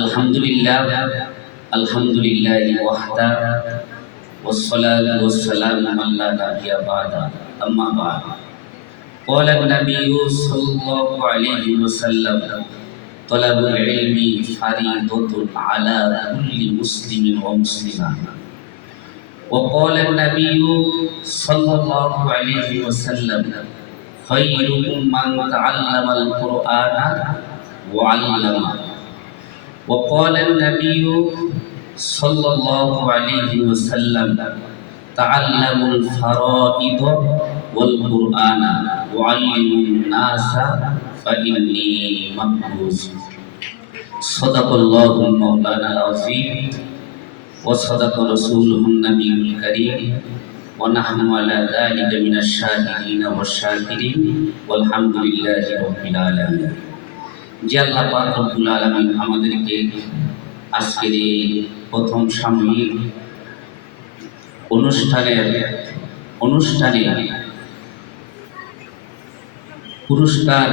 আলহামদুলিল্লাহ আলহামদুলিল্লাহি ওয়াহদা والصلاة والسلام على نبي بعد أما بعد قال النبي صلى الله عليه وسلم طلب العلم فريضة على كل مسلم ومسلمة وقال النبي صلى الله عليه وسلم خيركم من تعلم القرآن وعلمه وقال النبي صلى الله عليه وسلم تعلموا الفرائض والقرآن وعلموا الناس فإني مبعوث صدق الله مولانا العظيم وصدق رسوله النبي الكريم ونحن على ذلك من الشاهدين والشاكرين والحمد لله رب العالمين যে আল্লাহ পাক রব্বুল আলামিন আমাদেরকে আজকের এই প্রথম সাময়িক অনুষ্ঠানে পুরস্কার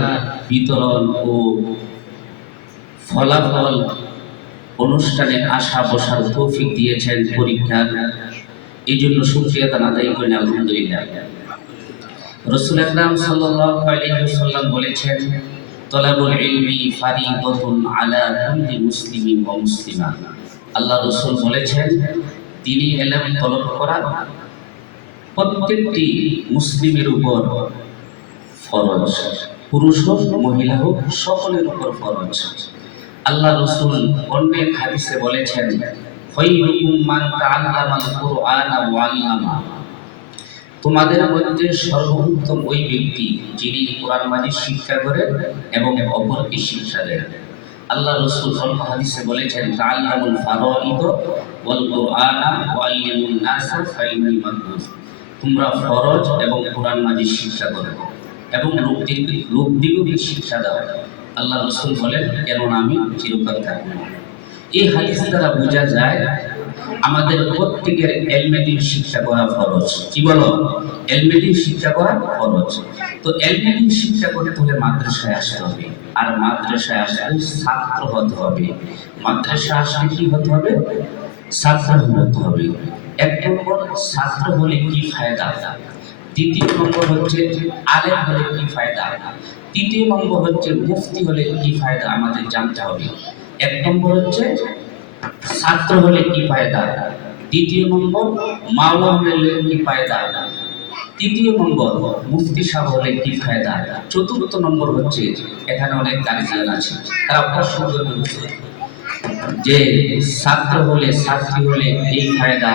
বিতরণ ও ফলাফল অনুষ্ঠানে আসা বসার তৌফিক দিয়েছেন পরীক্ষার, এই জন্য শুকরিয়া আদায় করেন আলহামদুলিল্লাহ। রাসূল আকরাম সাল্লাল্লাহু আলাইহি ওয়াসাল্লাম বলেছেন তলাবুল ইলমি ফারিদাতুন আলা কুল্লি মুসলিমিন ওয়া মুসলিমা। আল্লাহ রাসূল বলেছেন দ্বীনি ইলম তলব করা প্রত্যেকটি মুসলিমের উপর ফরজ, পুরুষ হোক মহিলা হোক সকলের উপর ফরজ। আল্লাহ রাসূল অন্য হাদিসে বলেছেন খায়রুকুম মান তাআল্লামাল কুরআনা ওয়া আল্লামা। তোমাদের মধ্যে সর্বোত্তম ওই ব্যক্তি যিনি কোরআন মাজিদ শিক্ষা করেন এবং অপরকে শিক্ষা দেন। আল্লাহ রাসূল অন্য হাদিসে বলেছেন তাআল্লামুল ফারাইদ ওয়াল কুরআনা ওয়া আল্লিমুন নাসা ফাইন্নী মাবউস। তোমরা ফরজ এবং কোরআন মাজিদ শিক্ষা করো এবং লোকদিগকে শিক্ষা দাও। আল্লাহ রাসূল বলেন কেননা আমি চিরকাল থাকব। এই হাদিস দ্বারা বোঝা যায় আমাদের প্রত্যেকের ইলমে দ্বীন শিক্ষা করা ফরজ। কি বলো? ইলমে দ্বীন শিক্ষা করা ফরজ। তো ইলমে দ্বীন শিক্ষা করতে হলে মাদ্রাসায় আসতে হবে, আর মাদ্রাসায় আসলে ছাত্র হতে হবে। মাদ্রাসায় আসলে কি হতে হবে? ছাত্র হতে হবে। এক নম্বর ছাত্র হলে কি ফায়দা, দ্বিতীয় নম্বর হচ্ছে আলেম হলে কি ফায়দা, তৃতীয় নম্বর হচ্ছে মুফতি হলে কি ফায়দা আমাদের জানতে হবে। এক নম্বর হচ্ছে ছাত্র হলে কি ফায়দা, দ্বিতীয় নম্বর মাওলানা হলে কি ফায়দা, তৃতীয় নম্বর মুফতি সাহেব হলে কি ফায়দা, চতুর্থ নম্বর হচ্ছে এখানে অনেক গার্জিয়ান আছে তারা প্রশ্ন করবে যে ছাত্র হলে ছাত্রী হলে এই ফায়দা,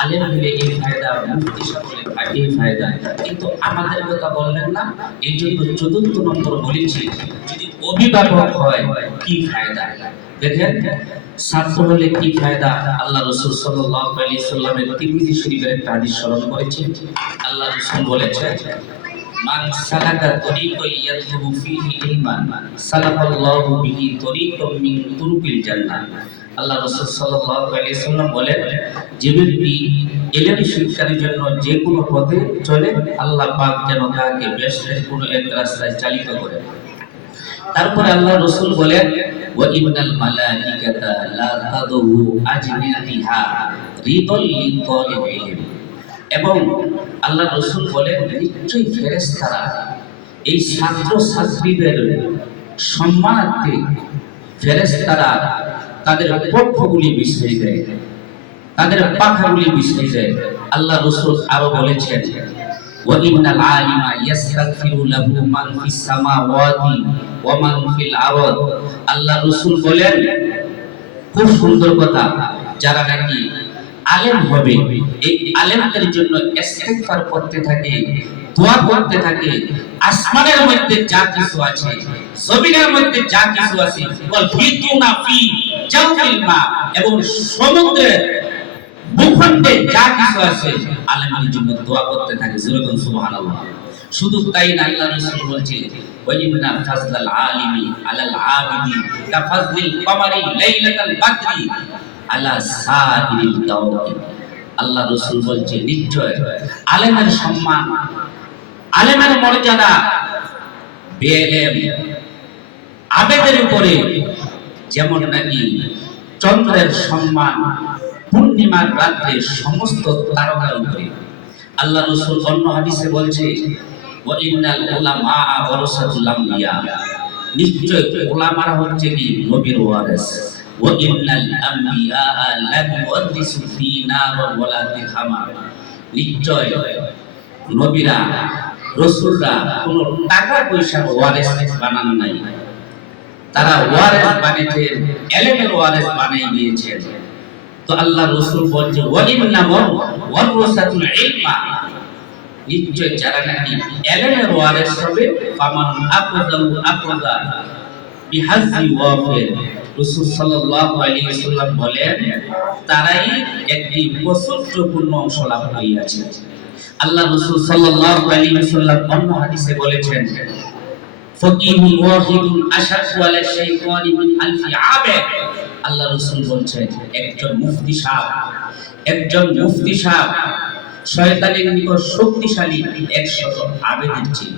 আলেম হলে এই ফায়দা, মুফতি সাহেব হলে এই ফায়দা, কিন্তু আমাদের কথা বললেন না। এই জন্য চতুর্থ নম্বর বলেছি যদি অভিভাবক হয় কি ফায়দা। দেখেন ছাত্র হলে কি ফায়দা, আল্লাহ রাসূল সাল্লাল্লাহু আলাইহি সাল্লামের তিরমিজি শরীফের একটা হাদিস স্মরণ করেছেন। আল্লাহ রাসূল বলেছেন মান সালাকা তরিকান ইয়াতলুবু ফীহি ইলমান সালাকাল্লাহু বিহি তরিকাম মিন তুরুকিল জান্নাহ। আল্লাহ রাসূল সাল্লাল্লাহু আলাইহি সাল্লাম বলেন যে ব্যক্তি ইলম শিক্ষার জন্য যে কোনো পথে চলে আল্লাহ পাক যেন তাকে বেহেশতের কোনো এক রাস্তায় চালিত করেন। তারপরে আল্লাহ রাসূল বলেন ওয়া ইন্নাল মালাইকাতা লা তাদউ আজনিহাতিহা রিদাল লিতালিব ইলম। এবং আল্লাহ রাসূল বলেন নিশ্চয়ই ফেরেশতারা এই ছাত্র ছাত্রীদের সম্মানার্থে ফেরেশতারা তাদের পক্ষগুলি বিছিয়ে দেয়, তাদের পাখাগুলি বিছিয়ে দেয়। আল্লাহ রাসূল আরো বলেছেন ওয়া ইন্নাল আলিমা ইস্তাগফিরু লাহু মান ফিস সামাওয়াতি ওয়া মান ফিল আরদ। আল্লাহ রাসূল বলেন খুব সুন্দর কথা, যারা নাকি আলেম হবে এই আলেমদের জন্য ইস্তিগফার করতে থাকে, দোয়া করতে থাকে। আসমানের মধ্যে যা কিছু আছে, জমিনের মধ্যে যা কিছু আছে, ওয়াল ফিতুনা ফি জাওফিল মা, এবং সমুদ্রের ভূখণ্ডে যা কিছু আছে আলেমের জন্য দোয়া করতে থাকে। যেরকম সুবহানাল্লাহ। শুধু তাই না, আল্লাহ রাসূল বলেছেন ওয়াইবনা ফাজলাল আলিমি আলাল আবিদি কা ফাজলিল কমারি লাইলাতাল বাদরি আলা সাইরিল কাওয়াকিব। আল্লাহ রাসূল বলেছেন নিশ্চয় আলেমের সম্মান, আলেমের মর্যাদা বেলেম আবেদের উপরে যেমন নাকি চন্দ্রের সম্মান পূর্ণিমার রাত্রে সমস্ত তারকার উপরে। আল্লাহ রাসূল অন্য হাদিসে বলছে ওয়া ইন্নাল উলামা ওয়ারাসাতুল আমবিয়া, নিশ্চয় উলামারা হচ্ছে কি নবীর ওয়ারিস। ওয়া ইন্নাল আমবিয়া লাম ওয়ারিসু দিনার ওয়ালা দিরহামা, নিশ্চয় নবীরা রাসূলরা কোনো টাকা পয়সার ওয়ারিস বানান নাই, তারা ওয়ারিস বানিয়েছেন, ইলমের ওয়ারিস বানিয়ে দিয়েছেন। তো আল্লাহ রাসূল বলছে ওয়া ইন্নামা ওয়ারাসাতুল ইলমা, নিশ্চয় যারা নাকি ইলমের ওয়ারিস হবে ফামান আখযা বিহাজ্জি ওয়াফির, রাসূল সাল্লাল্লাহু আলাইহি ওয়াসাল্লাম বলেন তারাই একটি বছরপূর্ণ অংশ লাভ করিয়াছে। আল্লাহ রাসূল সাল্লাল্লাহু আলাইহি ওয়াসাল্লাম অন্য হাদিসে বলেছেন ফকিহুল ওয়াহিদুন আশাদু আলা শাইতানি মিন আলফি আবেদ, আল্লাহ রাসূল বলছেন একজন মুফতি সাহেব শয়তানের নিকট শক্তিশালী 100 আবেদের চেয়ে।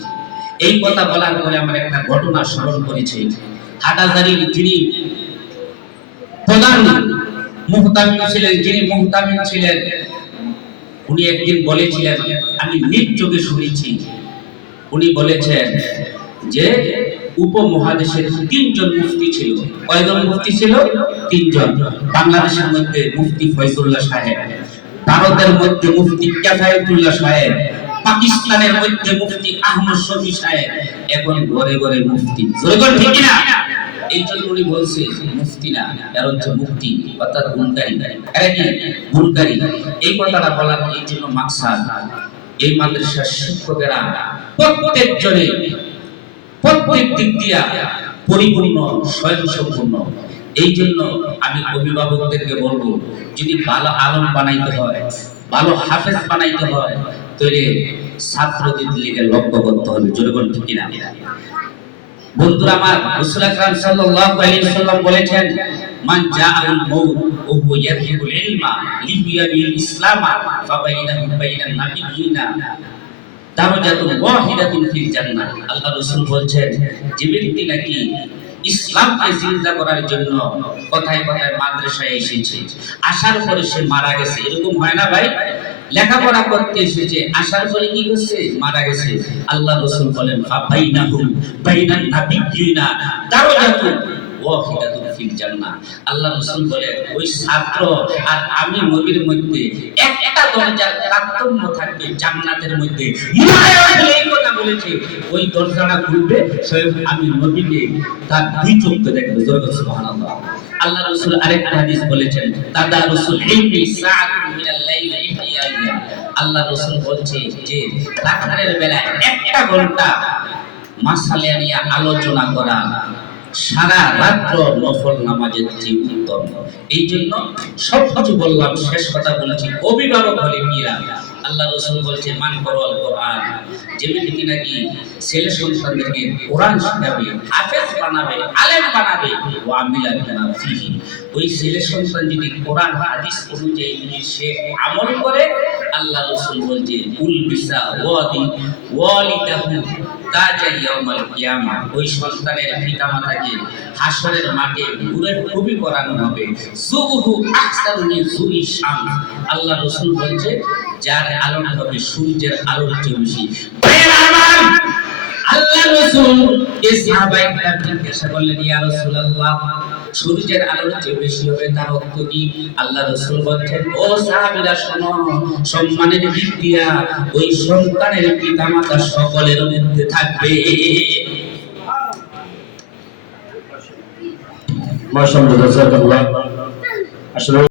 এই কথা বলার পরে আমার একটা ঘটনা স্মরণ করেছে। হাটাজারির যিনি প্রধান মুহতামিম ছিলেন, উনি একদিন বলেছিলেন, আমি নিজ চোখে শুনেছি, উনি বলেছেন যে উপমহাদেশের 3 জন মুফতি ছিল। কয়জন মুফতি ছিল? 3 জন। বাংলাদেশের মধ্যে মুফতি ফয়জুল্লাহ সাহেব, ভারতের মধ্যে মুফতি কাফায়েতুল্লাহ সাহেব, পাকিস্তানের মধ্যে মুফতি আহমদ শফি সাহেব, এখন ঘরে ঘরে মুফতি। জোরে বল ঠিক না? এই জন্য উনি বলছে মুফতি না, এর হচ্ছে মুফতি, অর্থাৎ গুণকারী। এরা কি গুণকারী? এই কথাটা বলার এই জন্য মাকসাদ, এই মাদ্রাসার শিক্ষকেরা প্রত্যেক দিক দিয়া পরিপূর্ণ, স্বয়ংসম্পূর্ণ। এই জন্য আমি অভিভাবকদেরকে বলবো, যদি ভালো আলেম বানাইতে হয়, ভালো হাফেজ বানাইতে হয়, তাহলে ছাত্রদের দিকে লক্ষ্য করতে হবে। জোরে বল ঠিক না? বন্ধুরা আমার, রাসূল আকরাম সাল্লাল্লাহু আলাইহি ওয়াসাল্লাম বলেছেন মান জাআল মাউত ওয়া হুয়া ইয়াতলুবুল ইলমা লিয়াবিল ইসলামা ফাবাইনাহু বাইনান নাবিয়িনা দারাজাতুন ওয়াহিদাতুন ফিল জান্নাহ। আল্লাহ রাসূল বলছেন যে ব্যক্তি নাকি ইসলামকে জিন্দা করার জন্য কথায় কথায় মাদ্রাসায় এসেছে, আসার পরে সে মারা গেছে, এরকম হয় না ভাই? লেখাপড়া করতে এসেছে, আসার পরে কি করছে? মারা গেছে। আল্লাহ রাসূল বলেন ফাবাইনাহু বাইনান নাবিয়িনা দারাজাতুন ওয়াহিদাতুন ফিল জান্নাহ। আল্লাহ রাসূল বলেন ওই ছাত্র আর আমি নবীর মধ্যে একটা দরজার তারতম্য থাকবে জান্নাতের মধ্যে। এই কথা বলেছে, ওই দরজাটা খুলবে স্বয়ং আমি নবীকে তার 2 চোখে দেখবে। জোরে বল সুবহানাল্লাহ। আল্লাহ রাসূল আরেকটা হাদিস বলেছেন দাদা রাসূল ইলমি সাআতুন মিনাল লাইলি ইহইয়া, আল্লাহ রাসূল বলছে যে রাতের বেলায় 1 ঘন্টা মাসালা নিয়ে আলোচনা করা সারা রাত নফল নামাজের চেয়ে উত্তম। এই জন্য সবকিছু বললাম, শেষ কথা বলেছি, অভিভাবক হলে কিরা আল্লাহ রাসূল বলছে মান করল কোরআন, যে ব্যক্তি নাকি ছেলে সন্তানদেরকে কোরআন শিখাবে, হাফেজ বানাবে, আলেম বানাবে, ওয়া আমিলা বিমা ফিহি, ওই ছেলে সন্তান যদি কোরআন হাদিস অনুযায়ী সে আমল করে, আল্লাহ রাসূল বলছে উল বিসা ওয়ালিদাহু তাজা ইয়াউমাল কিয়ামা, ওই সন্তানের পিতামাতাকে হাসরের মাঠে নূরের টুপি পরানো হবে। যুবহু আহসানু মিন যুই শামস, আল্লাহ রাসূল বলছে যার আলো হবে সূর্যের আলোর চেয়ে বেশি। আল্লাহ রাসূল এই সাহাবায়ে কেরাম জিজ্ঞাসা করলেন ইয়া রাসূলুল্লাহ, সূর্যের আলোর চেয়ে বেশি হবে তার অর্থ কি? আল্লাহ রাসূল বলেন ও সাহাবীরা শোনো, সম্মানের দিক দিয়া ওই সন্তানের পিতামাতা সকলের মধ্যে থাকবে। মাশাআল্লাহ, জাযাকাল্লাহ। আসলে